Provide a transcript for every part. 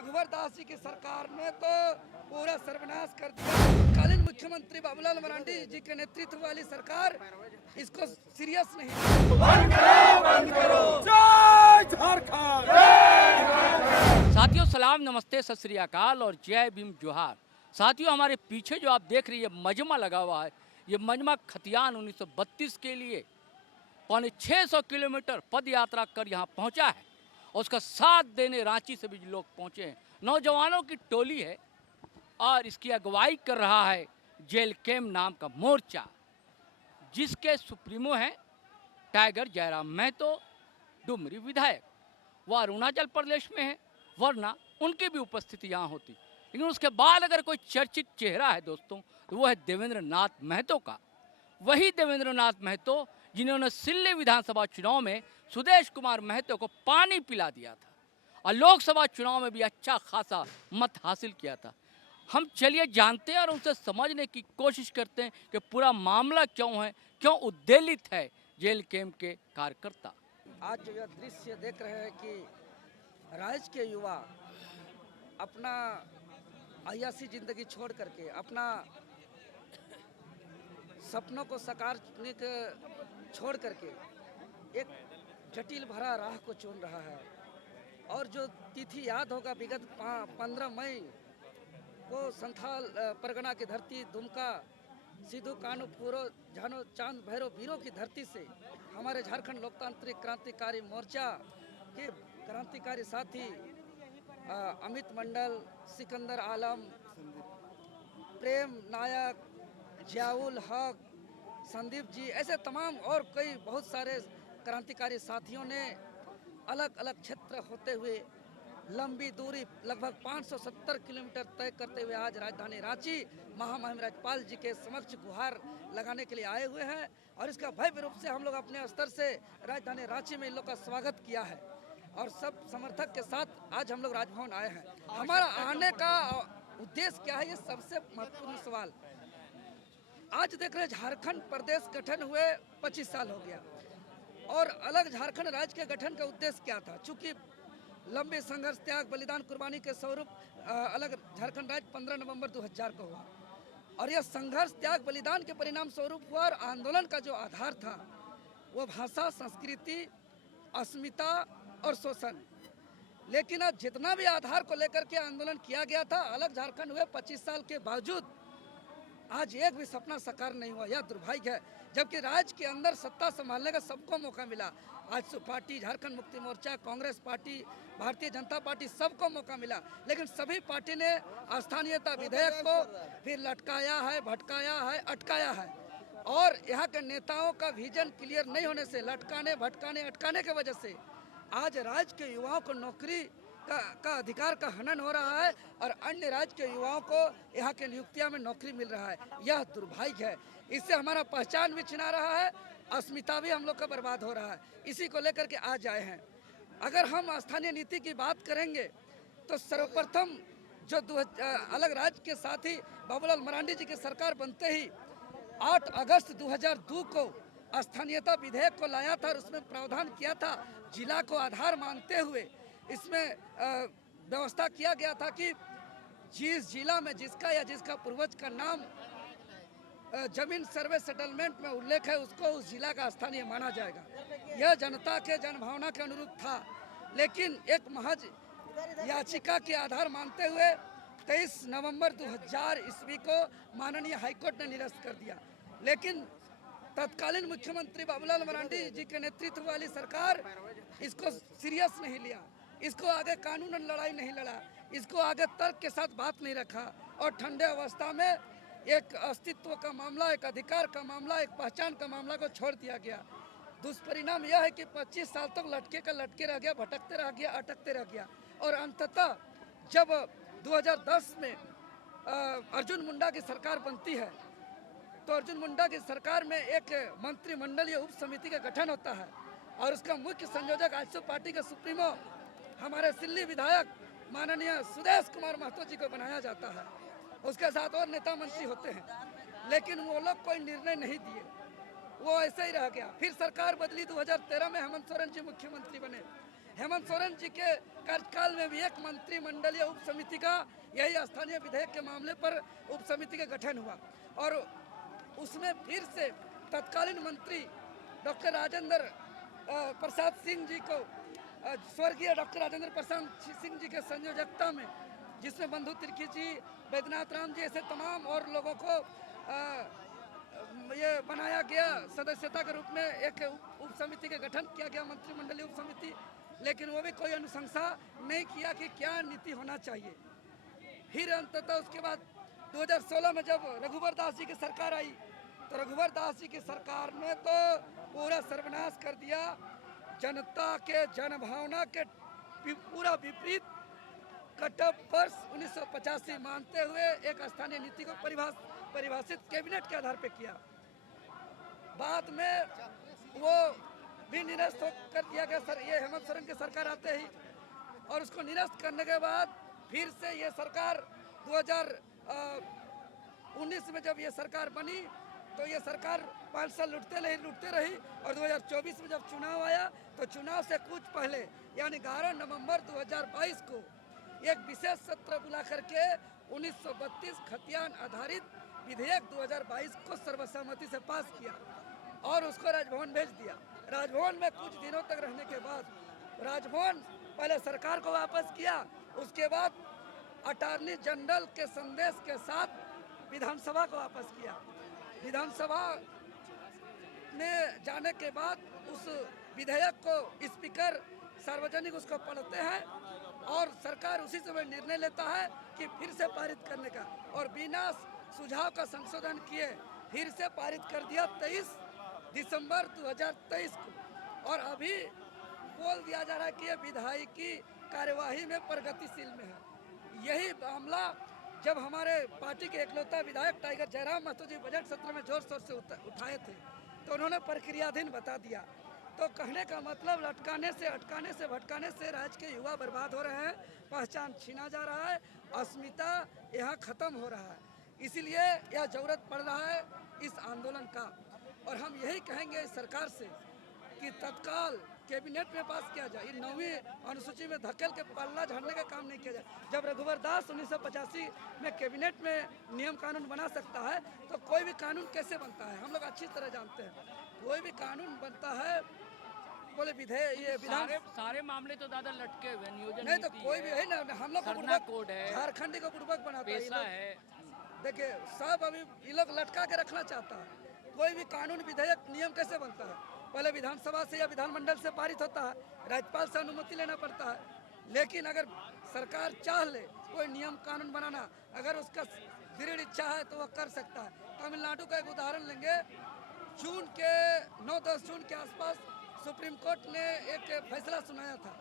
रघुवर दास जी की सरकार ने तो पूरा सर्वनाश कर दिया। तत्कालीन मुख्यमंत्री बाबूलाल मरांडी जी के नेतृत्व वाली सरकार इसको सीरियस नहीं। बंद करो, बंद करो। जय झारखंड। साथियों सलाम, नमस्ते, सत श्री अकाल और जय भीम जोहार। साथियों हमारे पीछे जो आप देख रही है मजमा लगा हुआ है, ये मजमा खतियान 1932 के लिए 650 किलोमीटर पद यात्रा कर यहाँ पहुँचा है और उसका साथ देने रांची से भी लोग पहुँचे हैं। नौजवानों की टोली है और इसकी अगुवाई कर रहा है जेल कैम नाम का मोर्चा, जिसके सुप्रीमो हैं टाइगर जयराम महतो, डुमरी विधायक। वह अरुणाचल प्रदेश में है, वरना उनकी भी उपस्थिति यहाँ होती। लेकिन उसके बाद अगर कोई चर्चित चेहरा है दोस्तों, तो वो है देवेंद्र नाथ महतो का। वही देवेंद्र नाथ महतो जिन्होंने सिल्ली विधानसभा चुनाव में सुदेश कुमार महतो को पानी पिला दिया था और लोकसभा चुनाव में भी अच्छा खासा मत हासिल किया था। हम चलिए जानते हैं और उनसे समझने की कोशिश करते हैं कि पूरा मामला क्यों है, क्यों उद्वेलित है जेल कैंप के कार्यकर्ता। आज जो यह दृश्य देख रहे हैं कि राज्य के युवा अपना अयासी जिंदगी छोड़ करके अपना सपनों को साकार करने के छोड़ करके एक जटिल भरा राह को चुन रहा है। और जो तिथि याद होगा विगत 15 मई को संथाल परगना की धरती दुमका सिद्धू कानू पूरो झानो चांद भैरव वीरों की धरती से हमारे झारखंड लोकतांत्रिक क्रांतिकारी मोर्चा के क्रांतिकारी साथी अमित मंडल, सिकंदर आलम, प्रेम नायक, जियाउल हक, संदीप जी, ऐसे तमाम और कई बहुत सारे क्रांतिकारी साथियों ने अलग अलग क्षेत्र होते हुए लंबी दूरी लगभग 570 किलोमीटर तय करते हुए आज राजधानी रांची महामहिम राज्यपाल जी के समक्ष गुहार लगाने के लिए आए हुए हैं। और इसका भव्य रूप से हम लोग अपने स्तर से राजधानी रांची में इन लोग का स्वागत किया है और सब समर्थक के साथ आज हम लोग राजभवन आए हैं। हमारा आने का उद्देश्य क्या है, ये सबसे महत्वपूर्ण सवाल। आज देख रहे झारखंड प्रदेश गठन हुए 25 साल हो गया और अलग झारखंड राज्य के गठन का उद्देश्य क्या था? चूंकि लंबे संघर्ष, त्याग, बलिदान, कुर्बानी के स्वरूप अलग झारखंड राज्य 15 नवंबर 2000 को हुआ और यह संघर्ष, त्याग, बलिदान के परिणाम स्वरूप हुआ। और आंदोलन का जो आधार था वो भाषा, संस्कृति, अस्मिता और शोषण। लेकिन आज जितना भी आधार को लेकर के आंदोलन किया गया था, अलग झारखंड हुए 25 साल के बावजूद आज एक भी सपना साकार नहीं हुआ। यह दुर्भाग्य है। जबकि राज्य के अंदर सत्ता संभालने का सबको मौका मिला। AJSU party, Jharkhand Mukti Morcha, Congress party, Bharatiya Janata party, सबको मौका मिला, लेकिन सभी पार्टी ने स्थानीयता विधेयक को फिर लटकाया है, भटकाया है, अटकाया है। और यहाँ के नेताओं का विजन क्लियर नहीं होने से, लटकाने, भटकाने, अटकाने की वजह से आज राज्य के युवाओं को नौकरी का अधिकार का हनन हो रहा है और अन्य राज्य के युवाओं को यहाँ के नियुक्तियां में नौकरी मिल रहा है। यह दुर्भाग्य है। इससे हमारा पहचान भी छिना रहा है, अस्मिता भी हम लोग का बर्बाद हो रहा है। इसी को लेकर के आज आए हैं। अगर हम स्थानीय नीति की बात करेंगे तो सर्वप्रथम जो अलग राज्य के साथी बाबूलाल मरांडी जी की सरकार बनते ही 8 अगस्त 2002 को स्थानीयता विधेयक को लाया था और उसमें प्रावधान किया था जिला को आधार मानते हुए इसमें व्यवस्था किया गया था कि जिस जिला में जिसका या जिसका पूर्वज का नाम जमीन सर्वे सेटलमेंट में उल्लेख है उसको उस जिला का स्थानीय माना जाएगा। यह जनता के जनभावना के अनुरूप था, लेकिन एक महज याचिका के आधार मानते हुए 23 नवंबर 2000 ईस्वी को माननीय हाईकोर्ट ने निरस्त कर दिया। लेकिन तत्कालीन मुख्यमंत्री बाबूलाल मरांडी जी के नेतृत्व वाली सरकार इसको सीरियस नहीं लिया, इसको आगे कानूनन लड़ाई नहीं लड़ा, इसको आगे तर्क के साथ बात नहीं रखा और ठंडे अवस्था में एक अस्तित्व का मामला, एक अधिकार का मामला, एक पहचान का मामला को छोड़ दिया गया। दुष्परिणाम यह है कि 25 साल तक लटके का लटके रह गया, भटकते रह गया, अटकते रह गया। और अंततः जब 2010 में अर्जुन मुंडा की सरकार बनती है तो अर्जुन मुंडा की सरकार में एक मंत्रिमंडलीय उप समिति का गठन होता है और उसका मुख्य संयोजक आजसू पार्टी के सुप्रीमो हमारे सिल्ली विधायक माननीय सुदेश कुमार महतो जी को बनाया जाता है। उसके साथ और नेता मंत्री होते हैं, लेकिन वो लोग कोई निर्णय नहीं दिए, वो ऐसे ही रह गया। फिर सरकार बदली, 2013 में हेमंत सोरेन जी मुख्यमंत्री बने। हेमंत सोरेन जी के कार्यकाल में भी एक मंत्रिमंडलीय उप समिति का यही स्थानीय विधेयक के मामले पर उप समिति का गठन हुआ और उसमें फिर से तत्कालीन मंत्री डॉक्टर राजेंद्र प्रसाद सिंह जी को स्वर्गीय डॉक्टर राजेंद्र प्रसाद सिंह जी के संयोजकता में, जिसमें बंधु तिर्की जी, बैद्यनाथ राम जी ऐसे तमाम और लोगों को ये बनाया गया सदस्यता के रूप में एक उप समिति का गठन किया गया, मंत्रिमंडलीय उप समिति। लेकिन वो भी कोई अनुशंसा नहीं किया कि क्या नीति होना चाहिए। फिर अंततः उसके बाद 2016 में जब रघुवर दास जी की सरकार आई तो रघुवर दास जी की सरकार ने तो पूरा सर्वनाश कर दिया। जनता के जनभावना के पूरा विपरीत कटअप वर्ष 1985 मानते हुए एक स्थानीय नीति को परिभाषित कैबिनेट के आधार पर किया। बाद में वो भी निरस्त कर दिया गया सर, ये हेमंत सोरेन की सरकार आते ही, और उसको निरस्त करने के बाद फिर से ये सरकार 2019 में जब ये सरकार बनी तो ये सरकार 5 साल लुटते रही और 2024 में जब चुनाव आया तो चुनाव से कुछ पहले यानी 11 नवंबर 2022 को एक विशेष सत्र बुला करके 1932 खतियान आधारित विधेयक 2022 को सर्वसम्मति से पास किया और उसको राजभवन भेज दिया। राजभवन में कुछ दिनों तक रहने के बाद राजभवन पहले सरकार को वापस किया, उसके बाद अटॉर्नी जनरल के संदेश के साथ विधानसभा को वापस किया। विधानसभा में जाने के बाद उस विधेयक को स्पीकर सार्वजनिक उसको पढ़ते हैं और सरकार उसी समय निर्णय लेता है कि फिर से पारित करने का, और बिना सुझाव का संशोधन किए फिर से पारित कर दिया 23 दिसंबर 2023 को। और अभी बोल दिया जा रहा है कि ये विधायिकी कार्यवाही में प्रगतिशील में है। यही मामला जब हमारे पार्टी के एकलौता विधायक टाइगर जयराम महतो जी बजट सत्र में जोर शोर से उठाए थे तो उन्होंने प्रक्रियाधीन बता दिया। तो कहने का मतलब लटकाने से, अटकाने से, भटकाने से राज्य के युवा बर्बाद हो रहे हैं, पहचान छीना जा रहा है, अस्मिता यहाँ खत्म हो रहा है। इसीलिए यह जरूरत पड़ रहा है इस आंदोलन का। और हम यही कहेंगे सरकार से कि तत्काल कैबिनेट में पास किया जाए, इन 9वीं अनुसूची में धकेल के पल्ला झाड़ने का काम नहीं किया जाए। जब रघुवर दास 1985 में कैबिनेट में नियम कानून बना सकता है तो कोई भी कानून कैसे बनता है हम लोग अच्छी तरह जानते हैं। कोई भी कानून बनता है बोले विधेयक, ये विधान सारे मामले तो दादा लटके हुए, नियोजन नहीं तो कोई भी है ना, हम लोग कोड है, झारखंडी को बुड़बक बनाता है। देखिए सब अभी ये लोग लटका के रखना चाहता है। कोई भी कानून विधेयक नियम कैसे बनता है? पहले विधानसभा से या विधानमंडल से पारित होता है, राज्यपाल से अनुमति लेना पड़ता है। लेकिन अगर सरकार चाह ले कोई नियम कानून बनाना, अगर उसका दृढ़ इच्छा है तो वह कर सकता है। तमिलनाडु का एक उदाहरण लेंगे। 9-10 जून के आसपास सुप्रीम कोर्ट ने एक फैसला सुनाया था।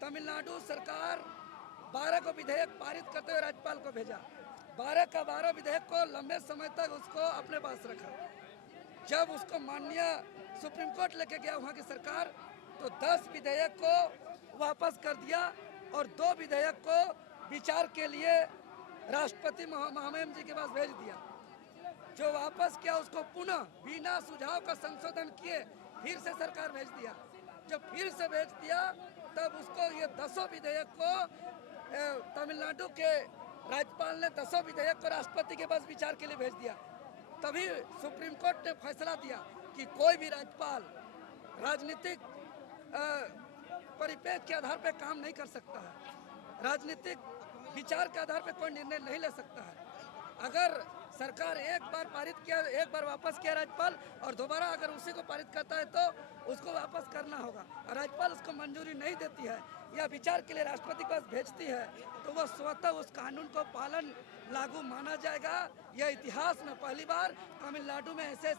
तमिलनाडु सरकार 12 को विधेयक पारित करते हुए राज्यपाल को भेजा। 12 का 12 विधेयक को लंबे समय तक उसको अपने पास रखा। जब उसको माननीय सुप्रीम कोर्ट लेके गया वहाँ की सरकार तो 10 विधेयक को वापस कर दिया और 2 विधेयक को विचार के लिए राष्ट्रपति महामहिम जी के पास भेज दिया। जो वापस किया उसको पुनः बिना सुझाव का संशोधन किए फिर से सरकार भेज दिया। जब फिर से भेज दिया तब उसको ये 10 विधेयक को तमिलनाडु के राज्यपाल ने 10 विधेयक को राष्ट्रपति के पास विचार के लिए भेज दिया। तभी सुप्रीम कोर्ट ने फैसला दिया कि कोई भी राज्यपाल राजनीतिक परिप्रेक्ष्य के आधार पर काम नहीं कर सकता है, राजनीतिक विचार के आधार पर कोई निर्णय नहीं ले सकता है। अगर सरकार एक बार पारित किया, एक बार वापस किया राज्यपाल और दोबारा अगर उसी को पारित करता है तो उसको वापस करना होगा। और राज्यपाल उसको मंजूरी नहीं देती है या विचार के लिए राष्ट्रपति के पास भेजती है तो वह स्वतः उस कानून को पालन लागू माना जाएगा। यह इतिहास में पहली बार तमिलनाडु में ऐसे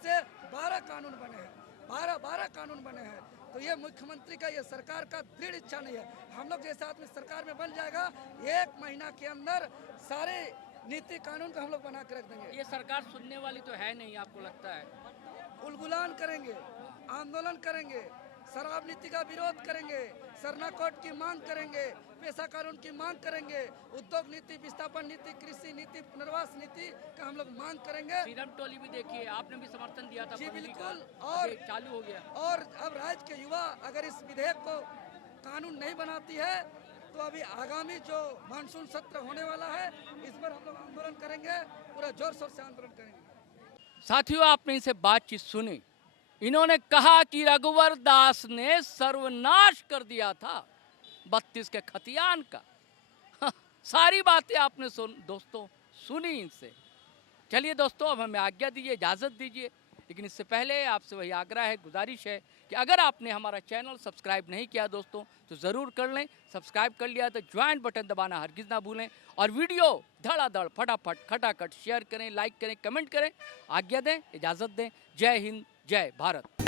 12 कानून बने हैं, 12 कानून बने हैं। तो ये मुख्यमंत्री का, ये सरकार का दृढ़ इच्छा नहीं है। हम लोग जैसे आदमी सरकार में बन जाएगा 1 महीना के अंदर सारे नीति कानून को हम लोग बना के रख देंगे। ये सरकार सुनने वाली तो है नहीं, आपको लगता है? उलगुलान करेंगे, आंदोलन करेंगे, शराब नीति का विरोध करेंगे, सरना कोड की मांग करेंगे, पेशा कानून की मांग करेंगे, उद्योग नीति, विस्थापन नीति, कृषि नीति, पुनर्वास नीति का हम लोग मांग करेंगे। श्रीराम टोली भी देखिए, आपने भी समर्थन दिया था। जी बिल्कुल, और चालू हो गया। और अब राज्य के युवा अगर इस विधेयक को कानून नहीं बनाती है तो अभी आगामी जो मानसून सत्र होने वाला है इस पर हम लोग आंदोलन करेंगे, पूरा जोर शोर से आंदोलन करेंगे। साथियों, आपने इनसे बातचीत सुनी। इन्होंने कहा कि रघुवर दास ने सर्वनाश कर दिया था 32 के खतियान का। सारी बातें आपने दोस्तों सुनी इनसे। चलिए दोस्तों, अब हमें आज्ञा दीजिए, इजाज़त दीजिए। लेकिन इससे पहले आपसे वही आग्रह है, गुजारिश है कि अगर आपने हमारा चैनल सब्सक्राइब नहीं किया दोस्तों तो ज़रूर कर लें। सब्सक्राइब कर लिया तो ज्वाइन बटन दबाना हरगिज़ ना भूलें और वीडियो धड़ाधड़ फटाफट खटाखट शेयर करें, लाइक करें, कमेंट करें। आज्ञा दें, इजाज़त दें। जय हिंद, जय भारत।